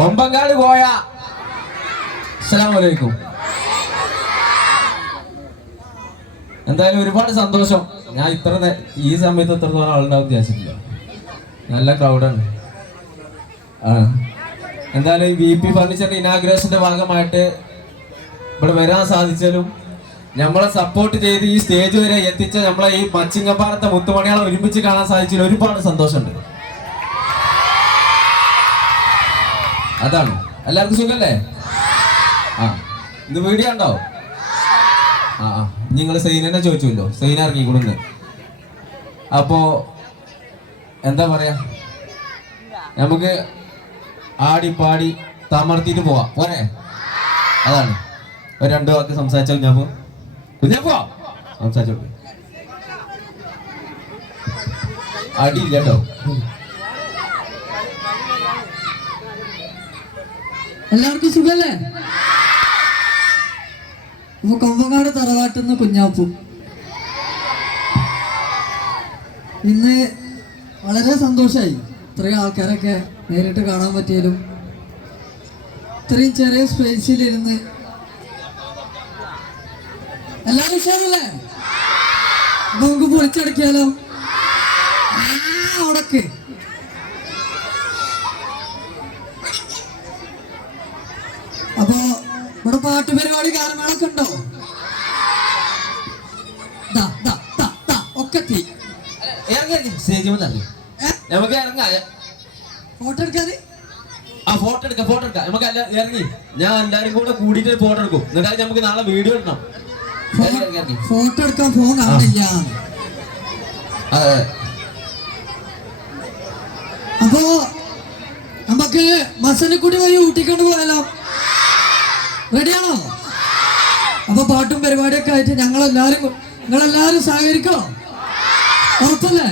കൊമ്പങ്കാട് പോയ. അലൈക്കും എന്തായാലും ഒരുപാട് സന്തോഷം. ഞാൻ ഇത്ര ഈ സമയത്ത് എത്രത്തോളം ആളുണ്ടാവും വിചാരിച്ചിട്ടില്ല. നല്ല ക്രൗഡാണ് ആ. എന്തായാലും വി പി ഫർണിച്ചറിന്റെ ഇനാഗ്രേഷന്റെ ഭാഗമായിട്ട് ഇവിടെ വരാൻ സാധിച്ചാലും നമ്മളെ സപ്പോർട്ട് ചെയ്ത് ഈ സ്റ്റേജ് വരെ എത്തിച്ച നമ്മളെ ഈ മച്ചിങ്ങപ്പാറത്തെ മുത്തുമണികളെ ഒരുമിച്ച് കാണാൻ സാധിച്ചതിൽ ഒരുപാട് സന്തോഷമുണ്ട്. അതാണ്. എല്ലാവർക്കും സുഖല്ലേ? ആ. ഇത് വീഡിയോ ഉണ്ടോ ആ ആ. നിങ്ങൾ സൈനെ ചോദിച്ചുല്ലോ. സൈന ഇറങ്ങിക്കൂടുന്ന്. അപ്പോ എന്താ പറയാ? നമുക്ക് ആടി പാടി തമർത്തിട്ട് പോവാം. പോരെ? അതാണ്. ഒരു രണ്ടു വാക്ക് സംസാരിച്ച കുഞ്ഞാപ്പോ? കുഞ്ഞാപ്പോ? സംസാരിച്ചോട്ടെ അടിയില്ല കേട്ടോ. എല്ലാവർക്കും സുഖല്ലേ? അപ്പൊ കൊമ്പങ്ങാട് തറവാട്ടുന്ന കുഞ്ഞാപ്പു. ഇന്ന് വളരെ സന്തോഷമായി ഇത്രയും ആൾക്കാരൊക്കെ നേരിട്ട് കാണാൻ പറ്റിയാലും ഇത്രയും ചെറിയ സ്പേസിലിരുന്ന് എല്ലാവരും ഉഷാറല്ലേ? നമുക്ക് പൊളിച്ചടക്കിയാലോ? ആ ഉടക്ക്. അപ്പോ ഇവിടെ പാട്ട് പരിപാടി ഗാനമേളൊക്കെ ഉണ്ടോ? ഒക്കെ എത്തി? നമുക്ക് ഇറങ്ങാം. ഫോട്ടോ എടുക്കാതെ ആ ഫോട്ടോ എടുക്കാം ഫോട്ടോ എടുക്കാം. നമുക്ക് അല്ല ഇറങ്ങി. ഞാൻ എല്ലാരും കൂടെ കൂടിയിട്ട് ഫോട്ടോ എടുക്കും. എന്നിട്ട് നമുക്ക് നാളെ വീഡിയോ ഇടണം. ഫോട്ടോ എടുക്കാൻ ഫോൺ അതെ അപ്പോ നമുക്ക് മസനക്കുടി വഴി ഊട്ടിക്കൊണ്ട് പോയാലോ? റെഡിയാണോ? അപ്പൊ പാട്ടും പരിപാടിയൊക്കെ ആയിട്ട് ഞങ്ങളെല്ലാരും നിങ്ങളെല്ലാരും സഹകരിക്കോ ഉറപ്പല്ലേ?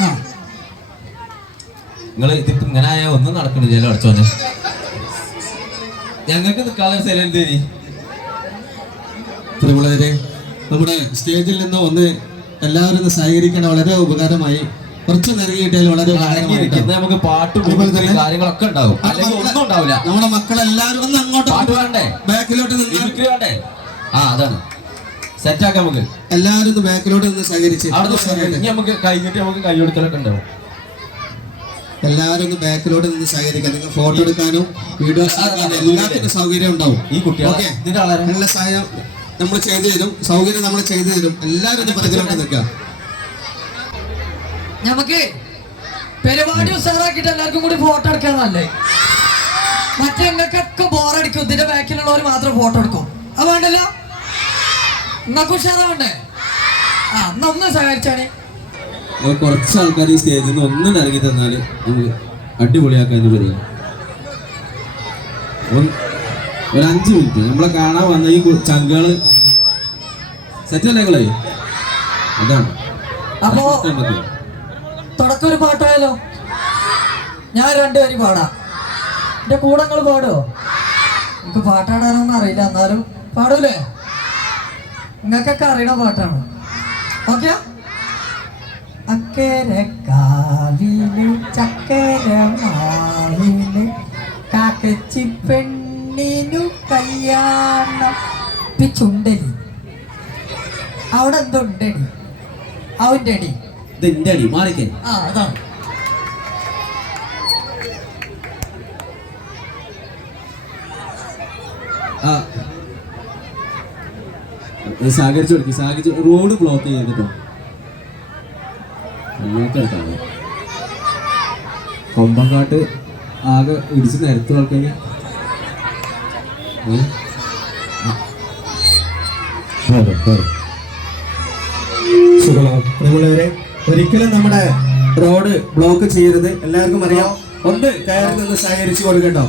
ആ. നിങ്ങൾ ഇതിപ്പോ ഇങ്ങനെ ആയാൽ ഒന്നും നടക്കണില്ല അടച്ചോനെ ഞങ്ങൾക്ക് നിൽക്കാനുള്ള സ്ഥലം തരി നമ്മുടെ സ്റ്റേജിൽ നിന്ന് ഒന്ന് എല്ലാവരും സഹകരിക്കാൻ വളരെ ഉപകാരമായി. കുറച്ച് നിറങ്ങിയിട്ടാൽ വളരെ നമുക്ക് പാട്ടും കാര്യങ്ങളൊക്കെ ഉണ്ടാവും. അല്ലെങ്കിൽ ഒന്നും ഉണ്ടാവില്ല. നമ്മുടെ മക്കളെല്ലാവരും ഒന്ന് അങ്ങോട്ട് പാട്ട് വേണ്ടേ ബാക്കിലോട്ട് നിന്ന് വേണ്ടേ ആ അതാണ്. സെറ്റ് ആക്കാം നമുക്ക്. എല്ലാവരും ബാക്കിലോട്ട് നിന്ന് സഹകരിച്ച്. ഇനി നമുക്ക് കഴിഞ്ഞിട്ട് നമുക്ക് കൈ കൊടുക്കലൊക്കെ ഉണ്ടാവും. എല്ലാവരും ഒന്ന് ബാക്കിലോട്ട് നിന്ന് സഹകരിക്കാം നിങ്ങൾ ഫോട്ടോ എടുക്കാനും വീഡിയോസ് എല്ലാത്തിനും സൗകര്യം ഉണ്ടാവും. ഈ കുട്ടി ഓക്കെ? ആളെ സഹായം നമ്മൾ ചെയ്തു തരും. സൗകര്യം നമ്മൾ ചെയ്തു തരും. എല്ലാവരും ഒന്ന് പ്രതികരണം നിൽക്കാം നമുക്ക് പരിപാടി ഉഷാറാക്കിയിട്ട് എല്ലാവർക്കും കൂടി ഫോട്ടോ എടുക്കാൻ നല്ലേ? മറ്റേ നിങ്ങൾക്കൊക്കെ ബോറടിക്കും ഇതിന്റെ ബാക്കിലുള്ളവർ മാത്രം ഫോട്ടോ എടുക്കും. അത് വേണ്ടല്ലോ? നിങ്ങൾക്ക് ഉഷാറാവണ്ടേ ആ എന്നാ ഒന്ന് സഹകരിച്ചാണേ. കുറച്ച് ആൾക്കാർ ഈ സ്റ്റേജിൽ നിന്ന് ഒന്നും ഇറങ്ങി തന്നാൽ നമുക്ക് അടിപൊളിയാക്കാൻ വരിക ഒരു അഞ്ച് മിനിറ്റ് നമ്മളെ കാണാൻ വന്ന ഈ ചങ്കൾ സെറ്റല്ലേ നിങ്ങളെ? അതാണ്. അപ്പോ തുടക്കം ഒരു പാട്ടായാലോ? ഞാൻ രണ്ടുപേരും പാടാം. എന്റെ കൂടെ നിങ്ങൾ പാടുമോ എനിക്ക് പാട്ടാടാനൊന്നും അറിയില്ല എന്നാലും പാടൂലേ? നിങ്ങൾക്കൊക്കെ അറിയണ പാട്ടാണ്. ഓക്കെ? അക്കരെ കാവിൽ ചക്കര കാക്കച്ചി പെണ്ണിനു കല്യാണം ചുണ്ടലി അവിടെ എന്തുണ്ടടി? അവന്റെ അടി. ഇത് എന്റെ അടി മാറിക്കേ. ആ അതാണ് ആ. സഹകരിച്ചു കൊടുക്കും സഹകരിച്ച് റോഡ് ബ്ലോക്ക് ചെയ്തിട്ടോ. കൊമ്പങ്കാട്ട് ആകെ ഇടിച്ച് നിരത്തു ആൾക്കാർ നമ്മളവരെ ഒരിക്കലും നമ്മുടെ റോഡ് ബ്ലോക്ക് ചെയ്യരുത്. എല്ലാവർക്കും അറിയാം. ഒന്ന് കയറി നിന്ന് സഹകരിച്ചു കൊടുക്കട്ടോ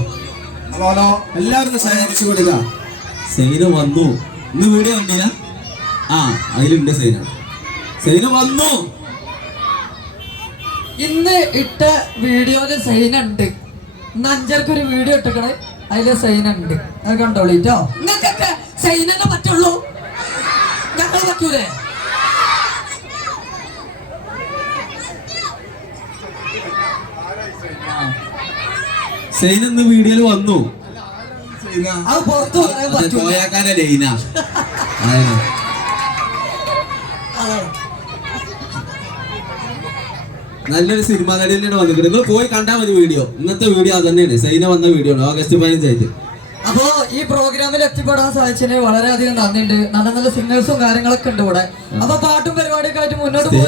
എല്ലാവരും എല്ലാവർക്കും സഹകരിച്ചു കൊടുക്ക. സൈന വന്നു. ഇന്ന് വീഡിയോ കണ്ടില്ല? ആ അതിലുണ്ട് സൈന. സൈന വന്നു. ഇന്ന് ഇട്ട വീഡിയോയിൽ സൈന ഉണ്ട് ഇന്ന് അഞ്ചർക്ക് ഒരു വീഡിയോ ഇട്ടിക്കണേ. അതിൽ സൈന ഉണ്ട് അത് കണ്ടോളിട്ടോ നിങ്ങൾക്കൊക്കെ സൈനെ പറ്റുള്ളൂ. ഞങ്ങൾ പറ്റൂലേ? സെയിൻ ഇന്ന് വീഡിയോയിൽ വന്നു. അത് പുറത്ത് പറയാൻ അതെ, പറ്റൂല. കോയാക്കാന്റെ ലൈന. നല്ലൊരു സിനിമ നടി തന്നെയാണ് വന്നിട്ട് നിങ്ങൾ പോയി കണ്ടാൽ മതി വീഡിയോ. ഇന്നത്തെ വീഡിയോ അത് തന്നെയാണ്. സൈന വന്ന വീഡിയോ ആണ്. ഓഗസ്റ്റ് പതിനഞ്ചായിട്ട്. അപ്പോ ഈ പ്രോഗ്രാമിൽ എത്തിപ്പെടാൻ സാധിച്ചതിന് വളരെയധികം നന്ദിയുണ്ട്. നല്ല നല്ല സിംഗേഴ്സും കാര്യങ്ങളൊക്കെ ഉണ്ട് ഇവിടെ. അപ്പൊ പാട്ടും പരിപാടിയൊക്കെ ആയിട്ട് മുന്നോട്ട് പോകും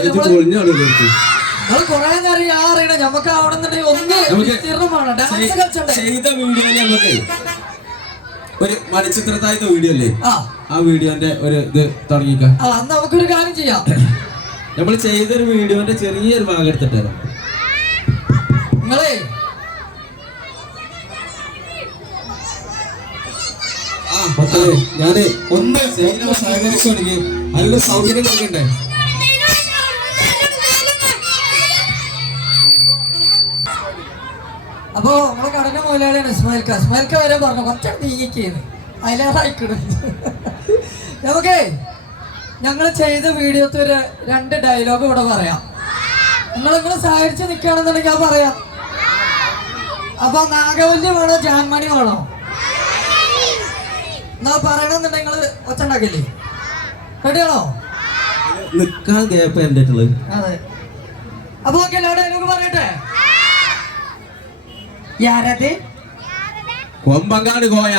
സ്റ്റേജ് നമ്മൾ പൊളിഞ്ഞാണ് കൊറേ നേരം ആ അറിയണം നമുക്ക് അവിടെ നിന്നുണ്ടെങ്കിൽ ഒന്ന് നമുക്ക് ഡാൻസ് ചെയ്ത നമുക്ക്? ഒരു മണിച്ചിത്രത്തായത്തെ വീഡിയോ അല്ലേ? ആ. വീഡിയോന്റെ ഒരു ഇത് തുടങ്ങിക്കാം. നമുക്കൊരു കാര്യം ചെയ്യാം. നമ്മൾ ചെയ്തൊരു വീഡിയോന്റെ ചെറിയൊരു ഭാഗം എടുത്തിട്ട്. നിങ്ങളേ ഞാൻ ഒന്ന് സഹകരിച്ചു തുടങ്ങി അതിനുള്ള സൗകര്യം കൊടുക്കണ്ടേ അപ്പോ നമ്മളെ കടന്ന മുതലാളിയാണ് ഇസ്മായിൽക്ക. ഇസ്മായിൽക്ക വരെ പറഞ്ഞു കുറച്ചാണ് നീങ്ങിക്കുന്നു. അതിലേറായിക്കിടും നമുക്ക് ഞങ്ങൾ ചെയ്ത വീഡിയോത്തെ ഒരു രണ്ട് ഡയലോഗ് ഇവിടെ പറയാം. നിങ്ങൾ നിങ്ങൾ സഹകരിച്ച് നിൽക്കുകയാണെന്നുണ്ടെങ്കിൽ ഞാൻ പറയാം. അപ്പൊ നാഗവല്യ വേണോ ജാൻമണി വേണോ? എന്നാ പറയണമെന്നുണ്ടെങ്കിൽ നിങ്ങൾ ഒച്ച ഉണ്ടാക്കില്ലേ റെഡിയാണോ? നിൽക്കാൻ ഗ്യാപ്പ് എന്റെ അതെ. അപ്പൊ ഓക്കെ ഡയലോഗ് പറയട്ടെ? യാരത്? കൊമ്പങ്കാട് കോയ.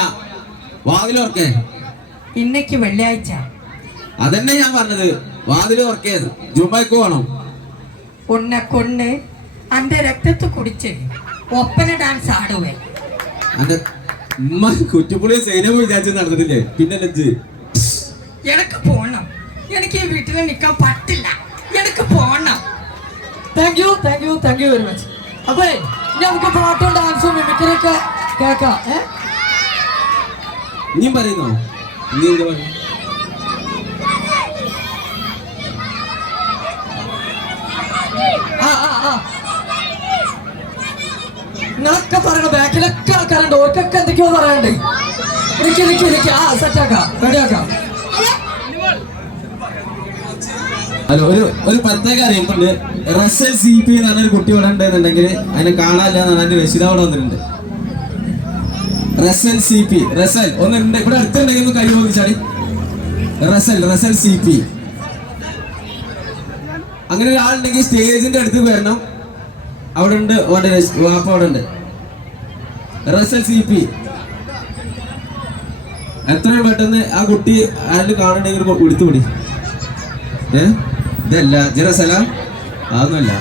വാതിലോർക്കേ. ഇന്നയ്ക്ക് വെള്ളിയാഴ്ച. അതന്നെ ഞാൻ പറഞ്ഞത്. വാതിലോർക്കേ. ജുമ്മയ്ക്ക് പോകണം ഉന്നെ കൊണ്ണ് അന്റെ രക്തത്ത് കുടിച്ച് ഒപ്പന ഡാൻസ് ആടുവേ. അന്റെ ഉമ്മ കുറ്റിപ്പുളി സൈന്യം വിചാരിച്ച് നടന്നിട്ടില്ലേ? പിന്നെ ലജ്ജ് എനക്ക് പോണം. എനിക്ക് ഈ വീട്ടിൽ നിൽക്കാൻ പറ്റില്ല. എനക്ക് പോണം. Thank you thank you thank you very much അപ്പേ നമുക്ക് പാട്ടും ഡാൻസും മിമിക്രിയൊക്കെ കേൾക്കാം. ഏ? നീ പറയുന്നോ? നീ എന്താ പറയുക നിങ്ങളൊക്കെ പറയണം ബാക്കിലൊക്കെ ആൾക്കാരുണ്ട്. ഓർക്കൊക്കെ എന്തൊക്കെയോ പറയണ്ടേ നിക്ക് നിക്ക് നിക്ക് ആ സെറ്റാക്കാം റെഡിയാക്കാം അല്ല ഒരു ഒരു പ്രത്യേക അറിയിപ്പുണ്ട് റസൽ സി പി എന്ന് പറഞ്ഞൊരു കുട്ടി ഇവിടെ ഉണ്ടെന്നുണ്ടെങ്കിൽ അതിനെ കാണാനില്ല എന്നാണ് അതിന്റെ രക്ഷിത അവിടെ വന്നിട്ടുണ്ട്. Russell C P. റസൽ ഒന്ന് ഉണ്ട് ഇവിടെ അടുത്തുണ്ടെങ്കിൽ ഒന്ന് കൈ ചോദിച്ചാടി റസൽ റസൽ സി പി. അങ്ങനെ ഒരാളുണ്ടെങ്കിൽ സ്റ്റേജിന്റെ അടുത്ത് വരണം. അവിടെ ഉണ്ട് ഓന്റെ വാപ്പ അവിടെ ഉണ്ട്. Russel C P. എത്രയും പെട്ടെന്ന് ആ കുട്ടി അതിൽ കാണുന്നുണ്ടെങ്കിൽ വിടുത്തുപിടി ഏ? ഇതല്ല ജിറസല അതൊന്നുമല്ല.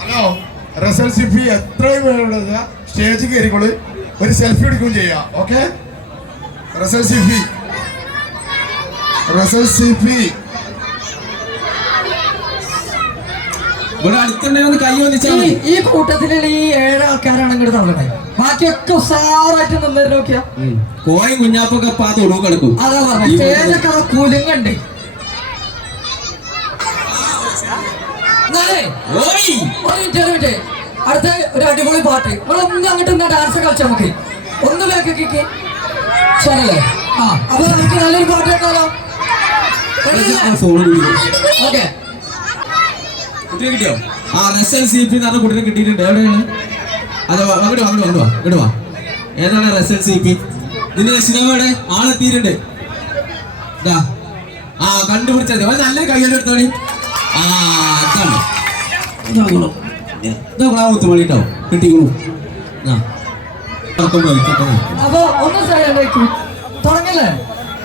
ഹലോ റസൽ സിഫി എത്രയും വേണ്ടത് സ്റ്റേജ് കയറിക്കോൾ. ഒരു സെൽഫി എടുക്കുകയും ചെയ്യാം okay? Russel C P. Russel C P. ഇവിടെ അടുത്തുണ്ടെങ്കിൽ ഒന്ന് കൈ ഈ മതി. ഈ കൂട്ടത്തിലുള്ള ഈ ഏഴ് ആൾക്കാരാണ് ഇങ്ങോട്ട് തള്ളണേ. ബാക്കിയൊക്കെ ഉസാറായിട്ട് നിന്നിട്ട് നോക്കിയാ. ഉം. കോയും കുഞ്ഞാപ്പൊക്കെ പാ തൊടു കിടക്കും അതാ പറഞ്ഞു സ്റ്റേജൊക്കെ കുലുങ്ങണ്ട്. അടുത്ത ഒരു അടിപൊളി പാട്ട്. ഒന്ന് അങ്ങോട്ട് നിന്ന് ഡാൻസ് കളിച്ചാൽ നമുക്ക് ഒന്ന് ബാക്കൊക്കെ ശരിയല്ലേ? ആ അപ്പൊ നമുക്ക് നല്ലൊരു പാട്ട് കേട്ടാലോ ഓക്കെ. കിട്ടിയോ ആ റസൽ സി പി എന്ന് പറഞ്ഞ കുട്ടീനെ കിട്ടിയിട്ടുണ്ട്. എവിടെയാണ്? അതെ അങ്ങോട്ട് അങ്ങോട്ട് വാ ഏതാണ് റസൽ സി പി നിന്റെ രക്ഷിതാവിടെ ആളെത്തിയിട്ടുണ്ട്. ആ കണ്ടുപിടിച്ചത്. നല്ല എടുത്തോളി ആ അതാണ്. ഇതാകണോ ഇതാ ഒത്തുമണി ഉണ്ടാവും കിട്ടിക്കോളൂ. ആ. അപ്പൊ ഒന്ന് സൈലന്റ് തുടങ്ങില്ലേ?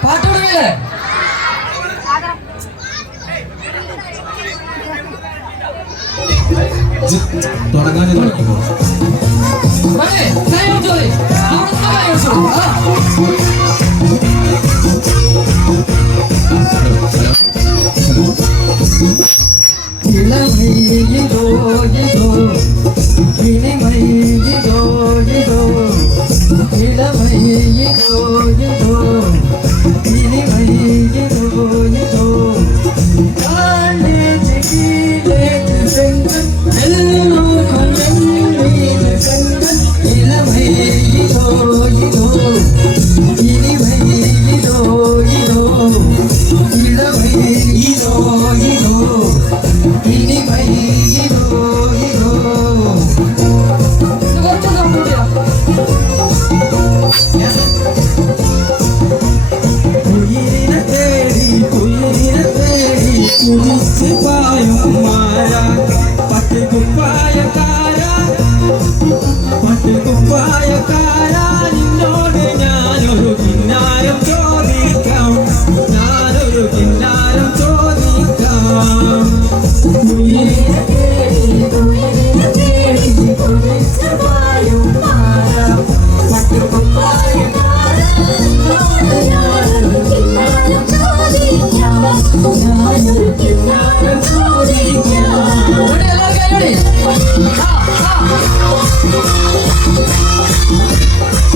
പാട്ട് തുടങ്ങില്ലേ? തുടങ്ങാൻ ഇത് നടക്കുമോ? മതി, കൈ കൊടുത്തോളി. അവിടുന്ന് കൈ കൊടുത്തോളൂ. ആ. ഇളമൈ ഇതോ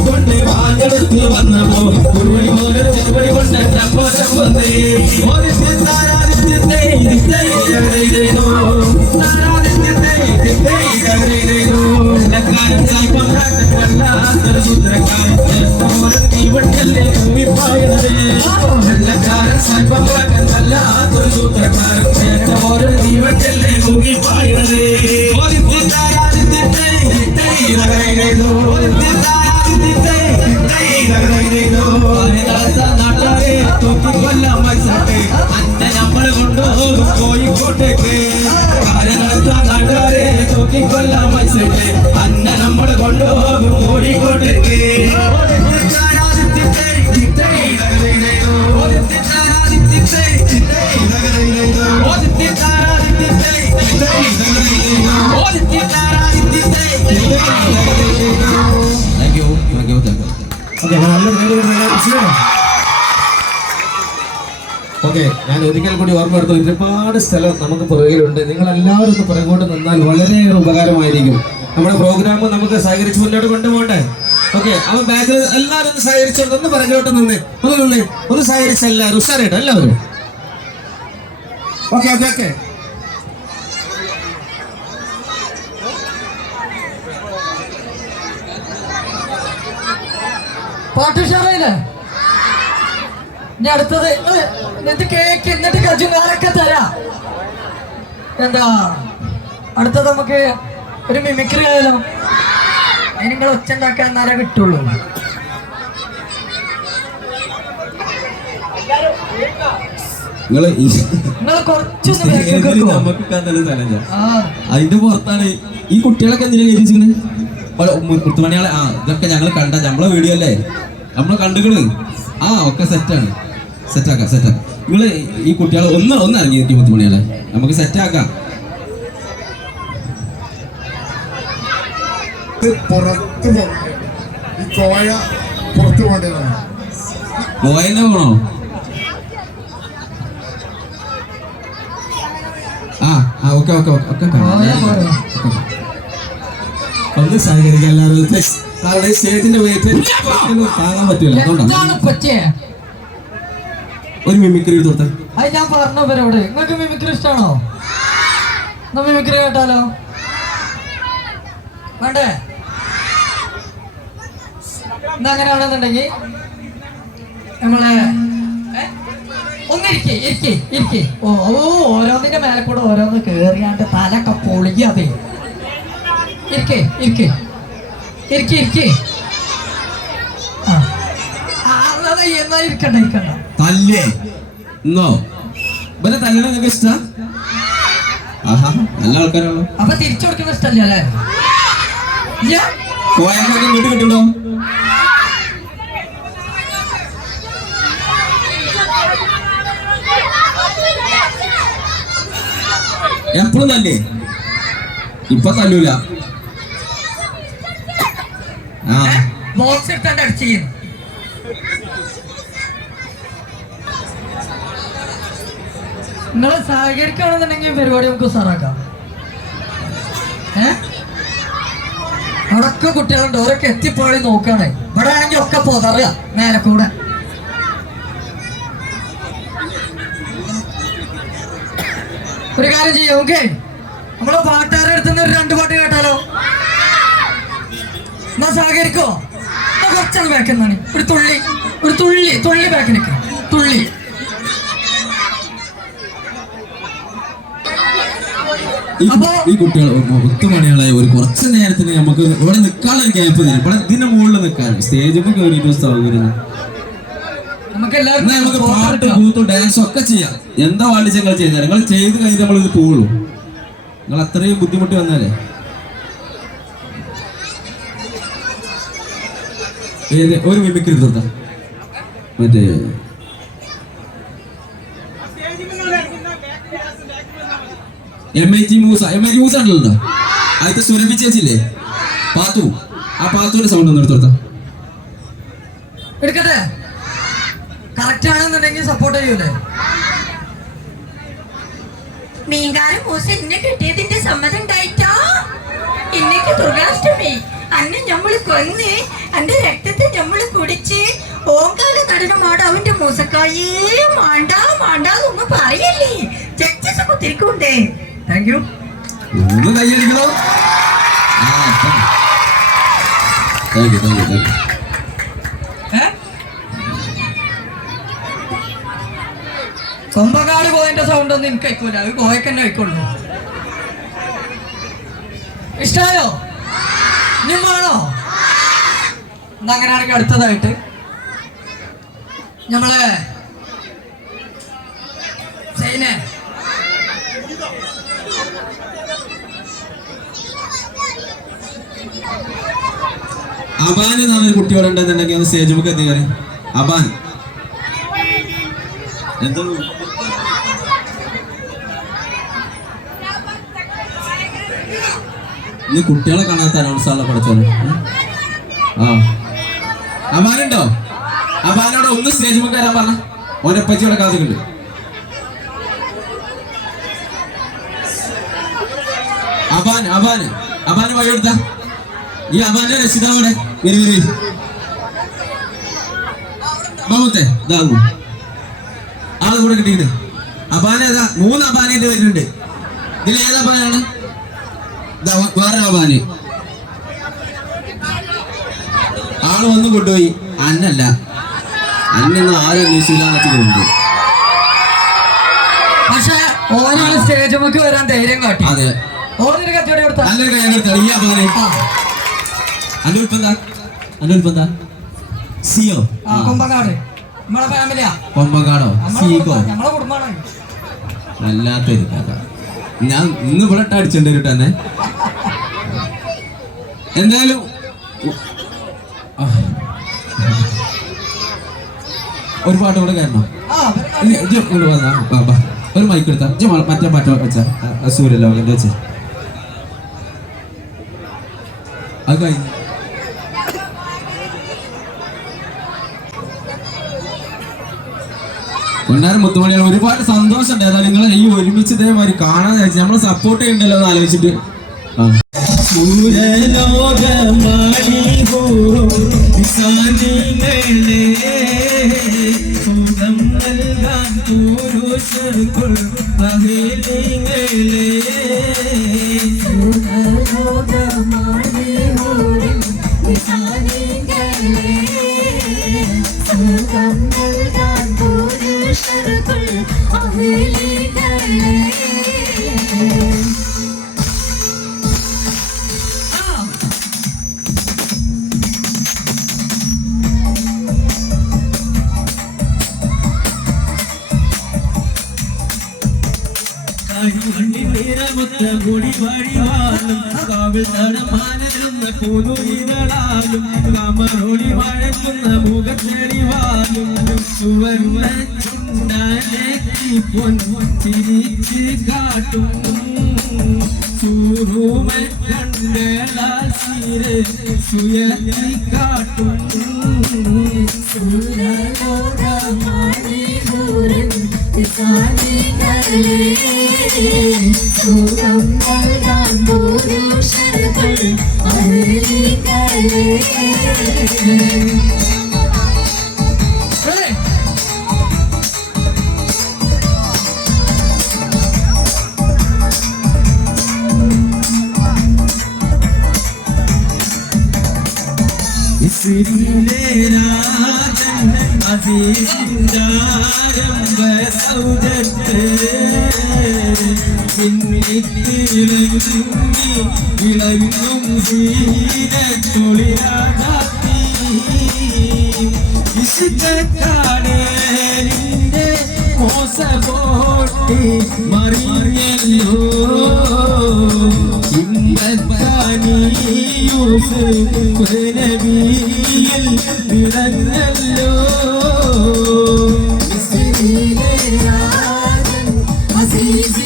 കൊണ്ട് പാലെടുത്ത് വന്നപ്പോ ഒരുപടി പോലെ ചെറുപടി കൊണ്ട് എന്റെ അമ്മോസൻ വല്ലാത്തൊരു സൂത്രക്കാരൻ ഓരോ തീവട്ടല്ലേ ഭൂമിപ്പായണത് നാട്ടാരെ തൊക്കിക്കൊല്ലാൻ ഓക്കെ ഞാൻ ഒരിക്കൽ കൂടി ഓർമ്മയെടുത്തു ഒരുപാട് സ്ഥലം നമുക്ക് പുറകിലുണ്ട്. നിങ്ങൾ എല്ലാവരും ഒന്ന് പുറകോട്ട് നിന്നാൽ വളരെയേറെ ഉപകാരമായിരിക്കും. നമ്മുടെ പ്രോഗ്രാം നമുക്ക് സഹകരിച്ച് മുന്നോട്ട് കൊണ്ടുപോകണ്ടേ? ഓക്കെ അപ്പൊ ബാക്കിൽ എല്ലാവരും ഒന്ന് സഹകരിച്ചോണ്ട് ഒന്ന് പുറകിലോട്ട് നിന്ന്. ഒന്ന് നിന്ന് ഒന്ന് സഹകരിച്ച എല്ലാവരും ഉഷാറായിട്ട് എല്ലാവരും. Okay okay okay. പാട്ട് ഉഷാറായില്ലേ? ഇനി അടുത്തത് എന്നിട്ട് കേക്ക് എന്നിട്ട് തരാ. എന്താ അടുത്തത് നമുക്ക് ഒരു മിമിക്രി ആയാലോ? നിങ്ങൾ ഒച്ച ഉണ്ടാക്കാൻ നേരം കിട്ടുള്ളൂ അതിന്റെ പുറത്താണ് ഈ കുട്ടികളൊക്കെ എന്തിനാ കയറ്റിച്ചിരിക്കണേ മുത്തുമണിയാളെ ആ ഇതൊക്കെ ഞങ്ങൾ കണ്ട നമ്മളെ വീഡിയോ അല്ലേ? നമ്മൾ കണ്ടുക്കണ്. ആ ഒക്കെ സെറ്റാണ് സെറ്റാക്കാം സെറ്റാക്കാം നിങ്ങൾ ഈ കുട്ടികളെ ഒന്ന് ഒന്ന് ഇറങ്ങി നിൽക്കി പത്ത് മണിയല്ലേ നമുക്ക് സെറ്റാക്കാം പുറത്ത് ഈ കോയ പുറത്ത് പോകേണ്ടതാണ് കോയന്നെ പോണോ? ആ ആ ഓക്കെ ഓക്കെ ഓക്കെ ഒന്ന് സഹകരിക്കാം എല്ലാവരും. കാരണം ഈ സ്റ്റേജിന്റെ വെയിറ്റ് താങ്ങാൻ പറ്റൂല അതുകൊണ്ടാണ്. ഒരു മിമിക്രി എടുത്തോട്ടെ അത് ഞാൻ പറഞ്ഞു പേരോട് നിങ്ങൾക്ക് മിമിക്രി ഇഷ്ടമാണോ എന്നാ മിമിക്രി കേട്ടാലോ? വേണ്ടേ? അങ്ങനെയാണെന്നുണ്ടെങ്കിൽ നമ്മളെ? ഒന്നിരിക്കെ ഇരിക്കെ ഇരിക്കെ ഓ ഓ ഓരോന്നിന്റെ മേലെ കൂടെ ഓരോന്ന് കേറിയാണ്ട് തലക്കെ പൊളിയാതെ. ഇരിക്കെ ഇരിക്കെ. ഇരിക്കെ ഇരിക്കെ. ആ. ആ, അതെ എന്നാ ഇരിക്കണ്ട ഇരിക്കണ്ട. തല്ലേ. എന്നോ ഇവരെ തല്ലണ നിങ്ങൾക്ക് ഇഷ്ട? ആഹാ നല്ല ആൾക്കാരാണല്ലോ. അപ്പൊ തിരിച്ചു കൊടുക്കുന്ന ഇഷ്ടല്ല അല്ലേ? ഇല്ല? കോയക്കൊക്കെ ഇങ്ങോട്ട് കിട്ടുണ്ടോ എപ്പോഴും തല്ലേ? ഇപ്പൊ തല്ലൂല. ബോക്സ് എടുത്താണ്ട് അടിച്ചു ചെയ്യുന്നു. നിങ്ങൾ സഹകരിക്കുകയാണെന്നുണ്ടെങ്കിൽ പരിപാടി നമുക്ക് സാറാക്കാം ഏ? കുട്ടികളുണ്ട്. ഓരൊക്കെ എത്തിപ്പോഴി നോക്കുകയാണ്. ഇവിടെ ആണെങ്കിൽ ഒക്കെ പൊതറുക മേലെ കൂടെ. ഒരു കാര്യം ചെയ്യാം ഓക്കെ? നമ്മൾ പാട്ടുകാരുടെ അടുത്തുനിന്ന് ഒരു രണ്ട് പാട്ട് കേട്ടാലോ? എന്നാ സഹകരിക്കോ? എന്നാ കുറച്ചാണ് ബാക്ക് എന്നാണ്. ഒരു തുള്ളി. ഒരു തുള്ളി. തുള്ളി ബാക്ക് നിൽക്കുക തുള്ളി. ഈ കുട്ടികൾ പത്ത് മണികളെ ഒരു കുറച്ച് നേരത്തിന് നമുക്ക് ഇവിടെ നിൽക്കാനുള്ള ഒരു ഗ്യാപ്പ് തരും. ഇവിടെ ഇതിന്റെ മുകളിൽ നിൽക്കാൻ സ്റ്റേജിൽ കയറിയിട്ട് സൗകര്യം. നമുക്ക് പാട്ട് കൂത്തും ഡാൻസും ഒക്കെ ചെയ്യാം. എന്താ പാട്ട് നിങ്ങൾ ചെയ്താൽ നിങ്ങൾ ചെയ്ത് കഴിഞ്ഞാൽ നമ്മൾ ഇത് പോവുള്ളൂ നിങ്ങൾ അത്രയും ബുദ്ധിമുട്ട് വന്നാലേ ഒരു മിമിക്രി നിർത്താം മറ്റേ M I T Moosa M I T Moosa ഉണ്ടല്ലോ. അടുത്ത സുരഭി ചേച്ചില്ലേ പാത്തു. ആ പാത്തുവിന്റെ സൗണ്ട് ഒന്ന് എടുത്തോർത്താ എടുക്കട്ടെ? കറക്റ്റ് ആണെന്നുണ്ടെങ്കിൽ സപ്പോർട്ട് ചെയ്യൂലേ? മീൻകാരൻ മൂസ എന്നെ കിട്ടിയതിന്റെ സമ്മതം ഉണ്ടായിട്ടോ? ഇന്നേക്ക് ദുർഗാഷ്ടമി അന്നെ നമ്മൾ കൊന്ന് അന്റെ രക്തത്തെ നമ്മൾ കുടിച്ച് ഓങ്കാല നടനമാട് അവന്റെ മൂസക്കായേ മാണ്ടാ മാണ്ടാന്നൊന്നും പറയല്ലേ. ജഡ്ജസ് കുത്തിരിക്കുണ്ടേ താങ്ക് യു ഒന്ന് കൈയടിക്കണോ thank you thank you thank you ഏ? കോയന്റെ സൗണ്ട് ഒന്നും എനിക്ക് അയക്കൂല അത് പോയക്കന്നെ അയക്കുള്ളൂ ഇഷ്ടായോ? ഇനി വേണോ അടുത്തതായിട്ട് നമ്മളെ അബാൻ എന്ന് കുട്ടി കുട്ടികളുണ്ടെന്നുണ്ടെങ്കിൽ ഒന്ന് സ്റ്റേജ് ബുക്ക് എത്തി അബാൻ. എന്തോ? നീ കുട്ടികളെ കാണാത്ത അനൗൺസാണല്ലോ പഠിച്ചോളൂ ആ. അബാനുണ്ടോ അബാനോട് ഒന്ന് സ്റ്റേജ് തരാൻ പറഞ്ഞ. ഒരപ്പച്ചിയുടെ കാത്തുണ്ട് അബാൻ അബാൻ അബാന് വഴി എടുത്ത ഈ അബാന്റെ രക്ഷിതാവിടെ വരി ബാബുത്തെ ഇതാകും. ആൾ കൂടെ കിട്ടിയിട്ട് അബാന ഏതാ? മൂന്ന് അബാനേന്റെ വരുന്നുണ്ട്. ഇതിൽ ഏത് അബാനാണ് ദാ വേറെ ആൾ വന്ന് കൊണ്ടുപോയി. അന്നല്ല. അന്നൊന്നും ആരും അന്വേഷിച്ചില്ല വെച്ചിട്ടുണ്ട് പക്ഷെ ഓനാണ് സ്റ്റേജ് നമുക്ക് വരാൻ ധൈര്യം കാട്ടി. അതെ. ഓനൊരു കച്ചവടം നല്ലൊരു കൈ ഈ സിയോ? ആ കുമ്പങ്ങാട്. നമ്മളെ ഫാമിലിയാ കൊമ്പങ്കാടോ നമ്മളെ നമ്മളെ കുടുംബമാണ് വല്ലാത്തൊരു കഥ. ഞാൻ ഇന്ന് ഇവിടെ ഇട്ട് അടിച്ചിട്ടുണ്ട് കേട്ടോ എന്നെ എന്തായാലും ഒരു പാട്ട് കൂടെ കയറണം. ഒരു മൈക്ക് എടുത്താ. മറ്റേ പാട്ട് വെച്ച. സൂര്യലോകന്റെ വെച്ച്? അത് കഴിഞ്ഞു. പൊന്നാരം മുത്തുമണിയാണ് ഒരുപാട് സന്തോഷമുണ്ട്. ഏതായാലും നിങ്ങൾ ഈ ഒരുമിച്ച് ഇതേമാതിരി കാണാൻ വിചാരിച്ചു നമ്മളെ സപ്പോർട്ട് ചെയ്യണ്ടല്ലോ എന്ന് ആലോചിച്ചിട്ട്. ആ പൂതുയിലാലും കമറോടി വഴക്കുന്ന മുഖച്ചെടിവാലും സുവർണ ചുണ്ടാലെത്തി പൊൻ ചിരിച്ച് കാട്ടും. ഏയ്! സൗജത്ത് വിളങ്ങും സീരത്തൊളിരാജാത്തി ഇഷ്ടക്കാടേലിന്റെ മോസപോട്ടി മറിഞ്ഞല്ലോ ഇമ്പത്താനിയൂസിൽ വിളങ്ങല്ലോ ഒട്ടേകങ്ങൾ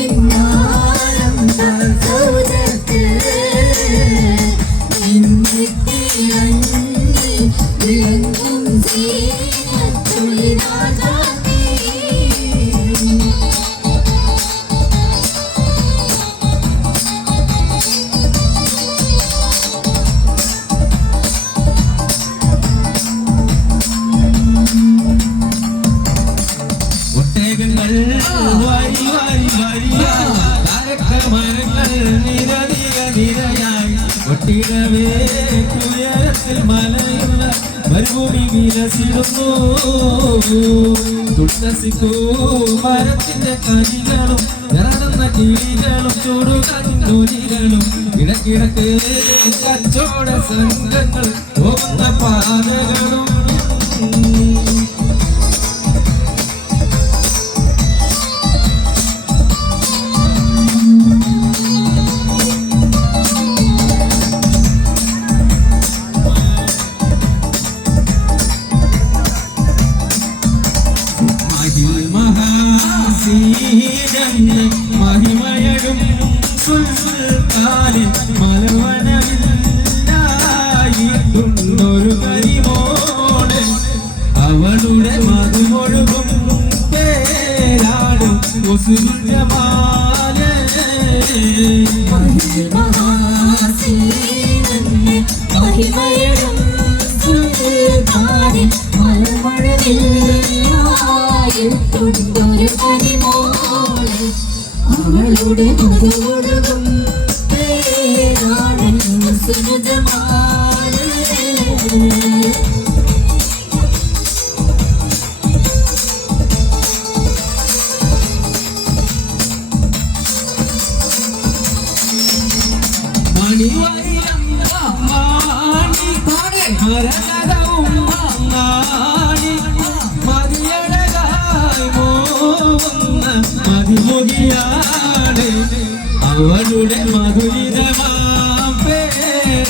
തുളസിക്കൂ മരത്തിന്റെ കനികളും നിറന്ന കിളികളും ചൂടുകാറ്റും ഇടക്കിടക്ക് കച്ചോട സംഘങ്ങൾ പോകുന്ന പാതകളും. മഹിമയടും കരിമോളെ അവളുടെ മധുരകും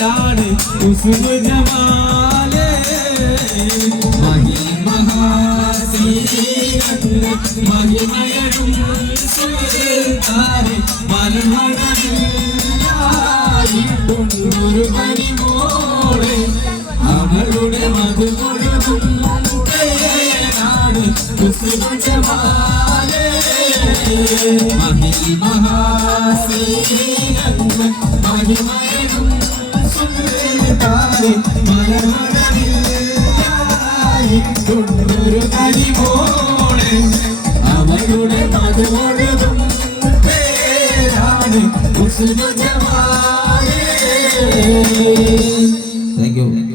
പേരാണ് കുസുമജമാലേ മഹിമഹാസീനങ്ങൾ മഹിമയടും സുൽത്താനെ മലമഴ കൊണ്ടൊരു കനിമോളെ അവളുടെ മധുമുഴുതും പേരാണ് കുസുജമാലേ മഹിൽ കൊണ്ടൊരു കനിമോളെ അവളുടെ മധുമുഴുതും പേരാണ് കുസുജമാലേ താങ്ക് യു